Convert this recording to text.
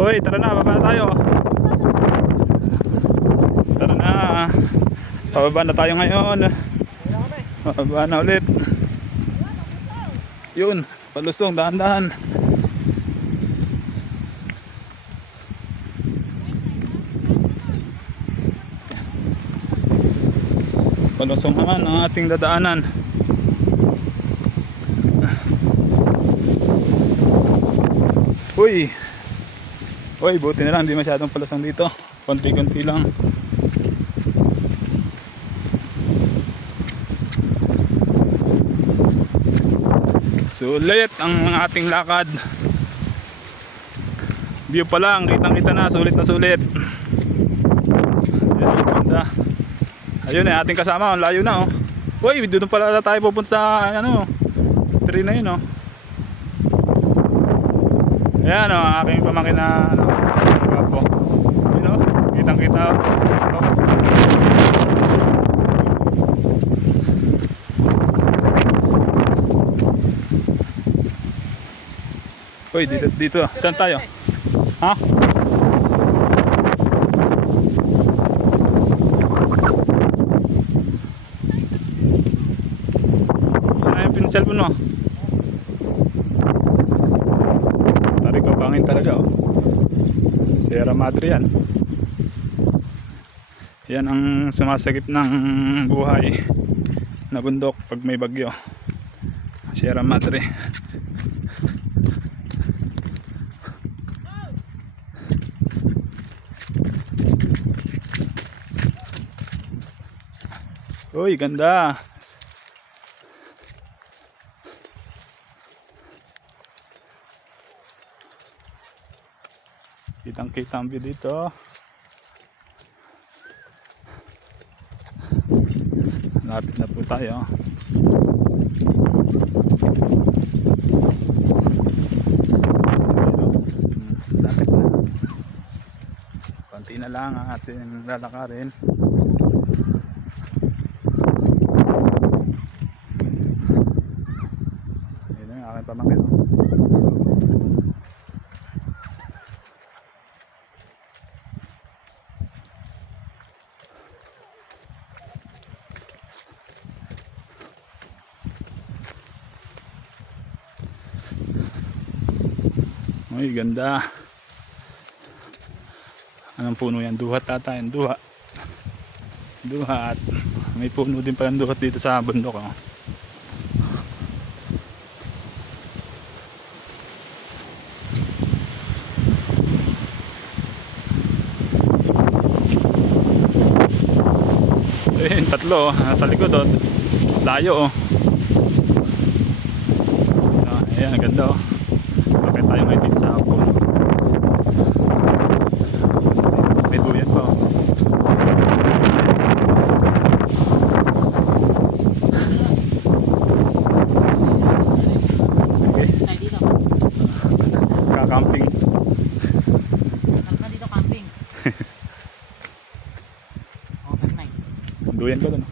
Uy, tara na, baba na tayo. Tara na. Pababa na tayo ngayon. Pababa na ulit. Yun, palusong, dahan-dahan. Palusong naman ang ating dadaanan. Uy! Uy, buti na lang, hindi masyadong palusong dito. Konti-konti lang. Sulit ang ating lakad. View pa lang, kitang-kita na, sulit na sulit. Ayan, ganda. Ayun eh, ating kasama, ang layo na oh. Uy, doon pala tayo pupunta sa ano, tree na yun oh. Ayan oh, aking pamangkin na ano, gapo. Yun oh, kitang-kita oh. Uy, dito. Saan tayo? Ha? Ano yung pin-cellphone mo? Tarik ko, pangin talaga oh. Sierra Madre yan. Yan ang sumasagip ng buhay na bundok pag may bagyo. Sierra Madre. Uy, ganda. Kitang-kita ang view dito. Lapit na po tayo. Lapit na. Konti na lang ang ating lalakarin. Pamangkin ay ganda. Anong puno yan? Duhat ata yan. Duhat. May puno din palang duhat dito sa bundok oh. Ayun, tatlo nasa likod oh. Layo oh. Ayan, ganda oh. Bakit tayo may din sa hapon. May duyan pa oh. Okay. Kakamping. Dito camping. Duyan ko doon.